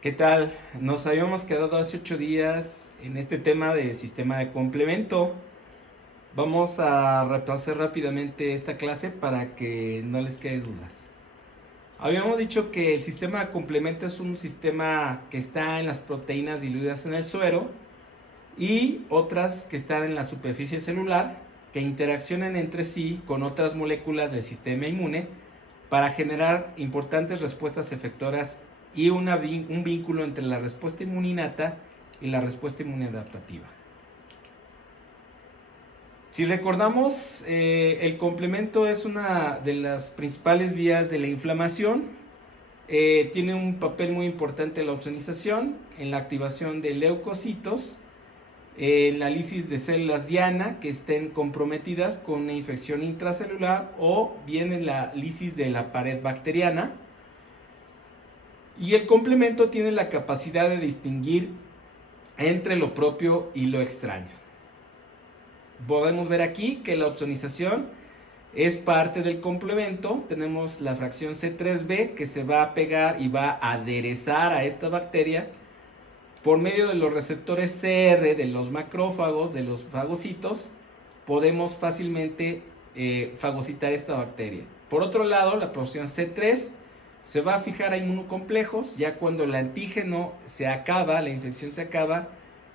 ¿Qué tal? Nos habíamos quedado hace 8 días en este tema de sistema de complemento. Vamos a repasar rápidamente esta clase para que no les quede dudas. Habíamos dicho que el sistema de complemento es un sistema que está en las proteínas diluidas en el suero y otras que están en la superficie celular que interaccionan entre sí con otras moléculas del sistema inmune para generar importantes respuestas efectoras y un vínculo entre la respuesta inmune innata y la respuesta inmune adaptativa. Si recordamos, el complemento es una de las principales vías de la inflamación. Tiene un papel muy importante en la opsonización, en la activación de leucocitos, en la lisis de células diana que estén comprometidas con una infección intracelular o bien en la lisis de la pared bacteriana. Y el complemento tiene la capacidad de distinguir entre lo propio y lo extraño. Podemos ver aquí que la opsonización es parte del complemento. Tenemos la fracción C3b que se va a pegar y va a aderezar a esta bacteria por medio de los receptores CR de los macrófagos, de los fagocitos. Podemos fácilmente fagocitar esta bacteria. Por otro lado, la porción C3 se va a fijar a inmunocomplejos ya cuando el antígeno se acaba, la infección se acaba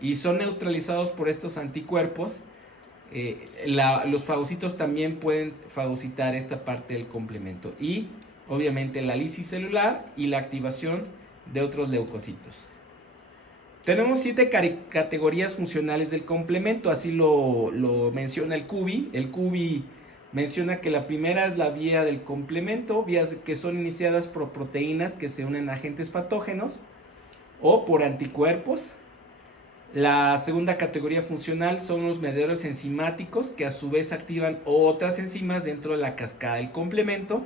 y son neutralizados por estos anticuerpos. Los fagocitos también pueden fagocitar esta parte del complemento y obviamente la lisis celular y la activación de otros leucocitos. Tenemos 7 categorías funcionales del complemento, así lo menciona el CUBI. El CUBI menciona que la primera es la vía del complemento, vías que son iniciadas por proteínas que se unen a agentes patógenos o por anticuerpos. La segunda categoría funcional son los mediadores enzimáticos que a su vez activan otras enzimas dentro de la cascada del complemento.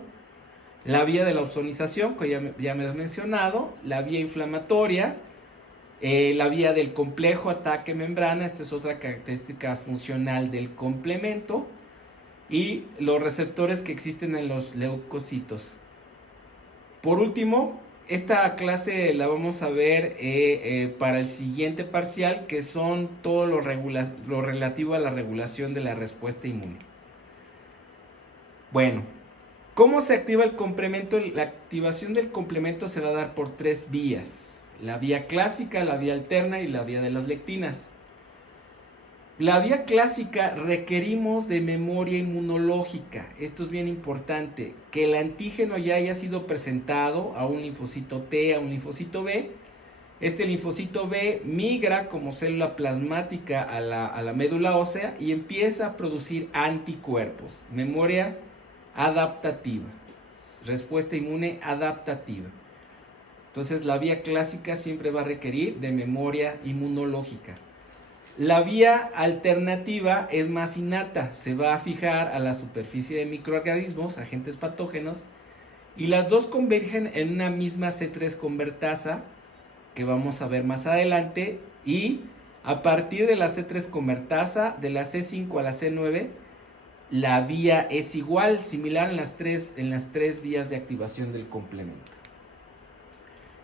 La vía de la opsonización, que ya me has mencionado. La vía inflamatoria. La vía del complejo ataque membrana, esta es otra característica funcional del complemento. Y los receptores que existen en los leucocitos. Por último, esta clase la vamos a ver para el siguiente parcial, que son todo lo relativo a la regulación de la respuesta inmune. Bueno, ¿cómo se activa el complemento? La activación del complemento se va a dar por 3 vías. La vía clásica, la vía alterna y la vía de las lectinas. La vía clásica requerimos de memoria inmunológica. Esto es bien importante, que el antígeno ya haya sido presentado a un linfocito T, a un linfocito B. Este linfocito B migra como célula plasmática a la médula ósea y empieza a producir anticuerpos. Memoria adaptativa, respuesta inmune adaptativa. Entonces la vía clásica siempre va a requerir de memoria inmunológica. La vía alternativa es más innata, se va a fijar a la superficie de microorganismos, agentes patógenos, y las dos convergen en una misma C3 convertasa, que vamos a ver más adelante, y a partir de la C3 convertasa, de la C5 a la C9, la vía es igual, similar en las tres vías de activación del complemento.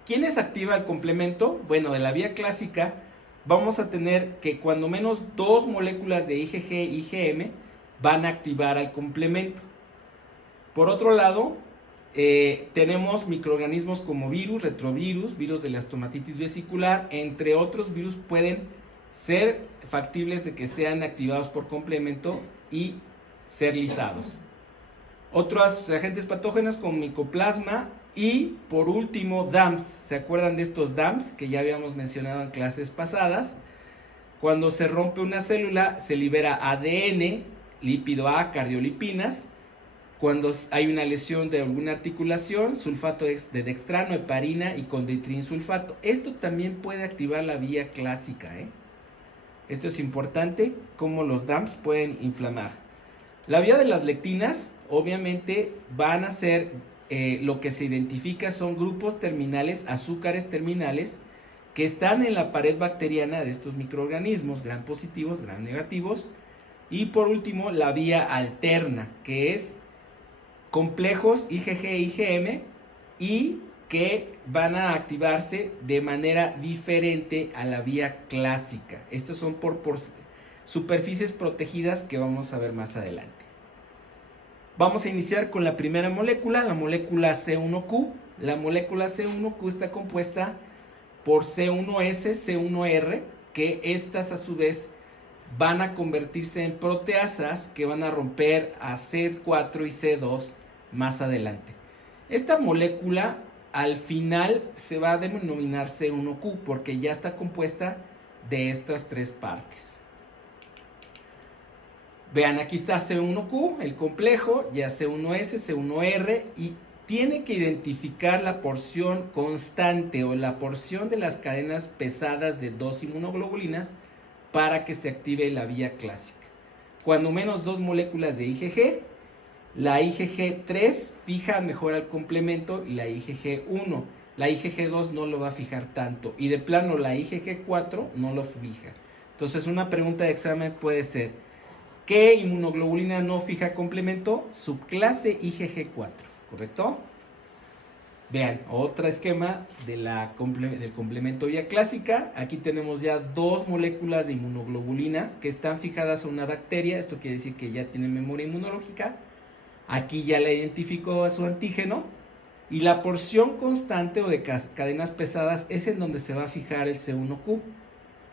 ¿Quiénes activa el complemento? Bueno, de la vía clásica vamos a tener que cuando menos 2 moléculas de IgG y IgM van a activar al complemento. Por otro lado, tenemos microorganismos como virus, retrovirus, virus de la estomatitis vesicular, entre otros virus pueden ser factibles de que sean activados por complemento y ser lisados. Otros agentes patógenos como micoplasma y por último DAMPs. ¿Se acuerdan de estos DAMPs que ya habíamos mencionado en clases pasadas? Cuando se rompe una célula se libera ADN, lípido A, cardiolipinas. Cuando hay una lesión de alguna articulación, sulfato de dextrano, heparina y conditrinsulfato. Esto también puede activar la vía clásica. Esto es importante, cómo los DAMPs pueden inflamar. La vía de las lectinas, obviamente, van a ser lo que se identifica son grupos terminales, azúcares terminales, que están en la pared bacteriana de estos microorganismos, gram positivos, gram negativos. Y por último, la vía alterna, que es complejos IgG e IgM y que van a activarse de manera diferente a la vía clásica. Estos son por superficies protegidas que vamos a ver más adelante. Vamos a iniciar con la primera molécula, la molécula C1Q. La molécula C1Q está compuesta por C1S, C1R, que estas a su vez van a convertirse en proteasas que van a romper a C4 y C2 más adelante. Esta molécula al final se va a denominar C1Q porque ya está compuesta de estas tres partes. Vean, aquí está C1Q, el complejo, ya C1S, C1R, y tiene que identificar la porción constante o la porción de las cadenas pesadas de dos inmunoglobulinas para que se active la vía clásica. Cuando menos dos moléculas de IgG, la IgG3 fija mejor al complemento y la IgG1. La IgG2 no lo va a fijar tanto y de plano la IgG4 no lo fija. Entonces una pregunta de examen puede ser: ¿qué inmunoglobulina no fija complemento? Subclase IgG4, ¿correcto? Vean, otro esquema del complemento vía clásica. Aquí tenemos ya dos moléculas de inmunoglobulina que están fijadas a una bacteria. Esto quiere decir que ya tienen memoria inmunológica. Aquí ya le identificó a su antígeno. Y la porción constante o de cadenas pesadas es en donde se va a fijar el C1Q.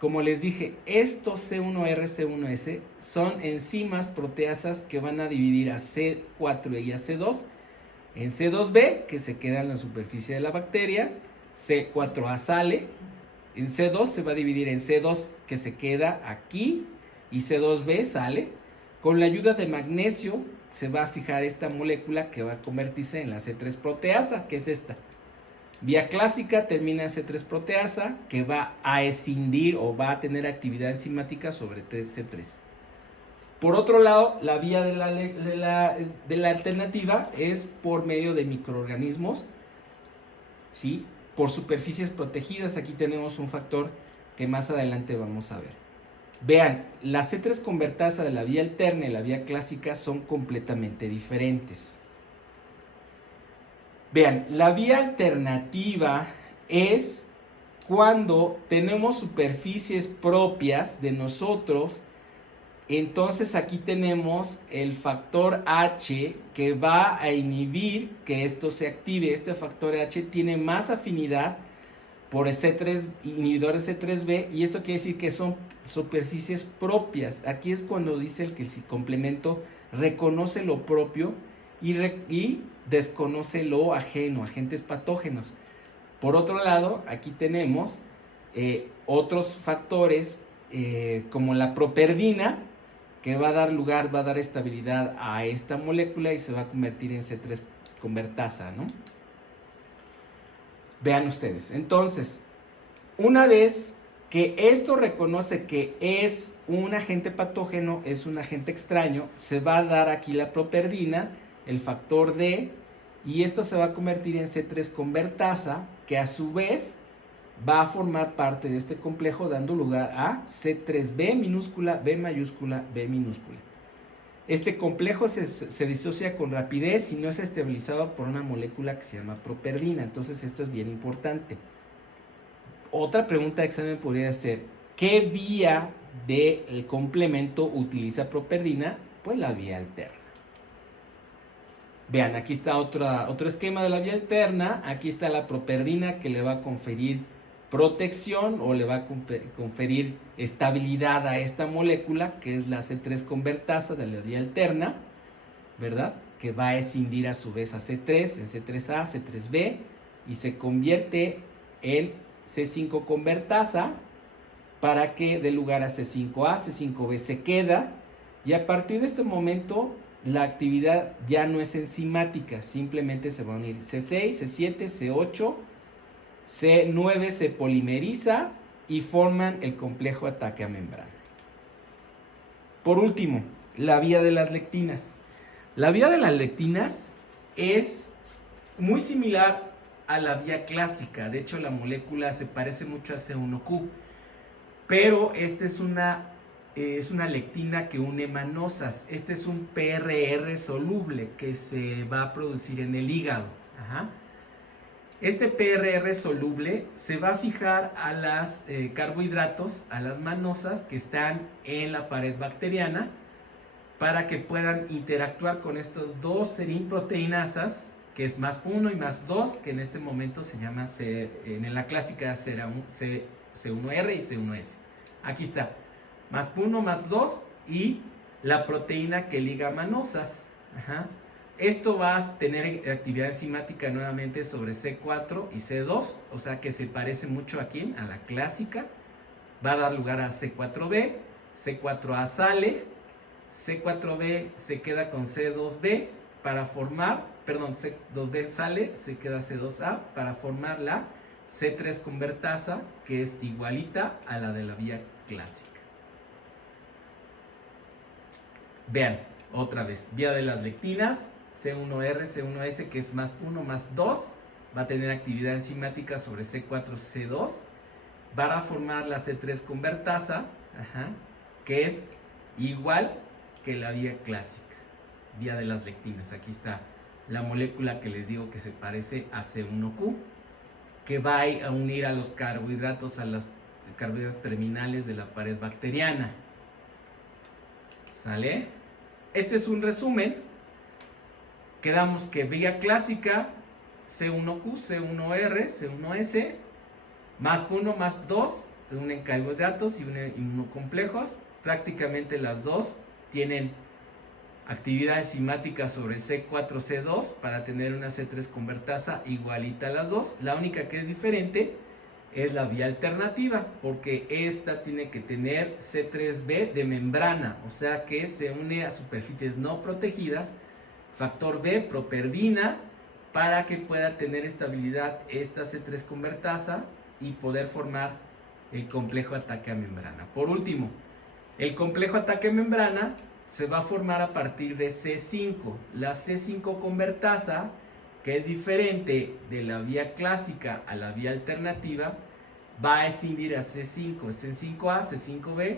Como les dije, estos C1R, C1S son enzimas proteasas que van a dividir a C4 y a C2 en C2B, que se queda en la superficie de la bacteria, C4A sale, en C2 se va a dividir en C2, que se queda aquí, y C2B sale. Con la ayuda de magnesio se va a fijar esta molécula que va a convertirse en la C3 proteasa, que es esta. Vía clásica termina en C3 proteasa, que va a escindir o va a tener actividad enzimática sobre C3. Por otro lado, la vía de la alternativa es por medio de microorganismos, ¿sí? Por superficies protegidas. Aquí tenemos un factor que más adelante vamos a ver. Vean, la C3 convertasa de la vía alterna y la vía clásica son completamente diferentes. Vean, la vía alternativa es cuando tenemos superficies propias de nosotros. Entonces aquí tenemos el factor H que va a inhibir que esto se active. Este factor H tiene más afinidad por C3, inhibidores C3b, y esto quiere decir que son superficies propias. Aquí es cuando dice que el complemento reconoce lo propio y desconoce lo ajeno, agentes patógenos. Por otro lado, aquí tenemos otros factores como la properdina, que va a dar estabilidad a esta molécula y se va a convertir en C3 convertasa, ¿no? Vean ustedes. Entonces, una vez que esto reconoce que es un agente patógeno, es un agente extraño, se va a dar aquí la properdina, el factor D, y esto se va a convertir en C3 convertasa, que a su vez va a formar parte de este complejo, dando lugar a C3b minúscula, B mayúscula, B minúscula. Este complejo se disocia con rapidez y no es estabilizado por una molécula que se llama properdina. Entonces esto es bien importante. Otra pregunta de examen podría ser: ¿qué vía del complemento utiliza properdina? Pues la vía alterna. Vean, aquí está otro esquema de la vía alterna. Aquí está la properdina que le va a conferir protección o le va a conferir estabilidad a esta molécula, que es la C3 convertasa de la vía alterna, ¿verdad? Que va a escindir a su vez a C3, en C3A, C3B, y se convierte en C5 convertasa para que dé lugar a C5A, C5B se queda, y a partir de este momento la actividad ya no es enzimática, simplemente se va a unir C6, C7, C8, C9 se polimeriza y forman el complejo ataque a membrana. Por último, la vía de las lectinas. La vía de las lectinas es muy similar a la vía clásica. De hecho, la molécula se parece mucho a C1Q, pero esta es una lectina que une mannosas. Este es un PRR soluble que se va a producir en el hígado. Ajá. Este PRR soluble se va a fijar a los carbohidratos, a las mannosas que están en la pared bacteriana, para que puedan interactuar con estos dos serinproteinasas, que es más 1 y más 2, que en este momento se llama, en la clásica C1R y C1S. Aquí está, más 1, más 2 y la proteína que liga mannosas. Ajá. Esto va a tener actividad enzimática nuevamente sobre C4 y C2, o sea que se parece mucho aquí a la clásica. Va a dar lugar a C4B, C4A sale, C4B se queda con C2B para formar, perdón, C2B sale, se queda C2A para formar la C3 convertasa, que es igualita a la de la vía clásica. Vean, otra vez, vía de las lectinas, C1R, C1S, que es más 1 más 2, va a tener actividad enzimática sobre C4, C2, va a formar la C3 convertasa, que es igual que la vía clásica, vía de las lectinas. Aquí está la molécula que les digo que se parece a C1Q, que va a unir a los carbohidratos, a las carbohidratos terminales de la pared bacteriana. ¿Sale? Este es un resumen. Quedamos que vía clásica, C1Q, C1R, C1S, más 1 más 2, se unen carbohidratos y unen inmunocomplejos. Prácticamente las dos tienen actividad enzimática sobre C4, C2 para tener una C3 convertasa igualita a las dos. La única que es diferente es la vía alternativa, porque esta tiene que tener C3b de membrana, o sea que se une a superficies no protegidas, factor B, properdina, para que pueda tener estabilidad esta C3 convertasa y poder formar el complejo ataque a membrana. Por último, el complejo ataque a membrana se va a formar a partir de C5. La C5 convertasa, que es diferente de la vía clásica a la vía alternativa, va a escindir a C5, C5A, C5B,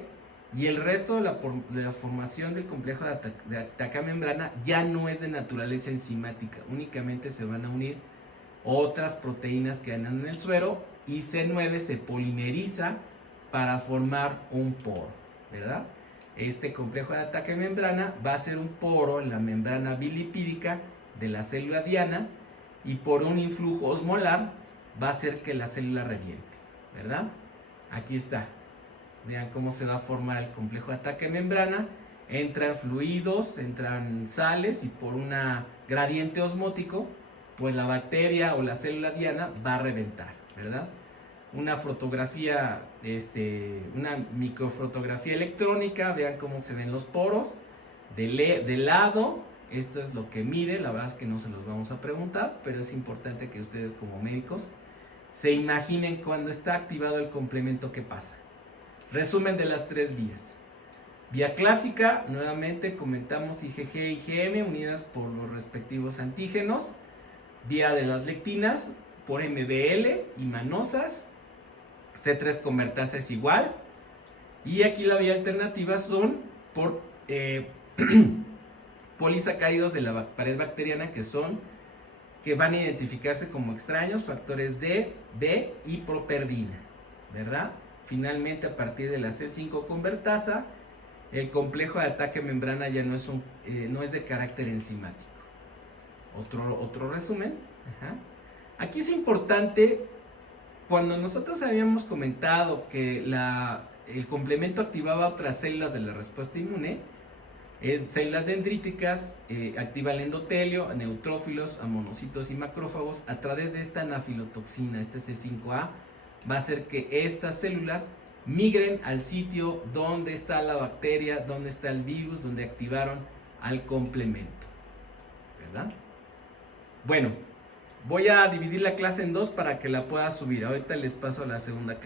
y el resto de la formación del complejo de ataque a membrana ya no es de naturaleza enzimática, únicamente se van a unir otras proteínas que andan en el suero, y C9 se polimeriza para formar un poro, ¿verdad? Este complejo de ataque a membrana va a ser un poro en la membrana bilipídica de la célula diana, y por un influjo osmolar va a hacer que la célula reviente, ¿verdad? Aquí está. Vean cómo se va a formar el complejo de ataque a membrana. Entran fluidos, entran sales, y por un gradiente osmótico, pues la bacteria o la célula diana va a reventar, ¿verdad? Una fotografía, una microfotografía electrónica. Vean cómo se ven los poros de lado. Esto es lo que mide. La verdad es que no se los vamos a preguntar, pero es importante que ustedes como médicos se imaginen cuando está activado el complemento qué pasa. Resumen de las tres vías. Vía clásica, nuevamente comentamos IgG y IgM unidas por los respectivos antígenos. Vía de las lectinas por MBL y mannosas. C3 convertasa es igual. Y aquí la vía alternativa son por polisacáridos de la pared bacteriana, que van a identificarse como extraños, factores D, B y properdina, ¿verdad? Finalmente, a partir de la C5 convertasa, el complejo de ataque a membrana ya no es de carácter enzimático. Otro resumen. Aquí es importante, cuando nosotros habíamos comentado que el complemento activaba otras células de la respuesta inmune, células dendríticas, activa el endotelio, a neutrófilos, a monocitos y macrófagos, a través de esta anafilotoxina, este C5A, va a hacer que estas células migren al sitio donde está la bacteria, donde está el virus, donde activaron al complemento, ¿verdad? Bueno, voy a dividir la clase en dos para que la pueda subir. Ahorita les paso a la segunda clase.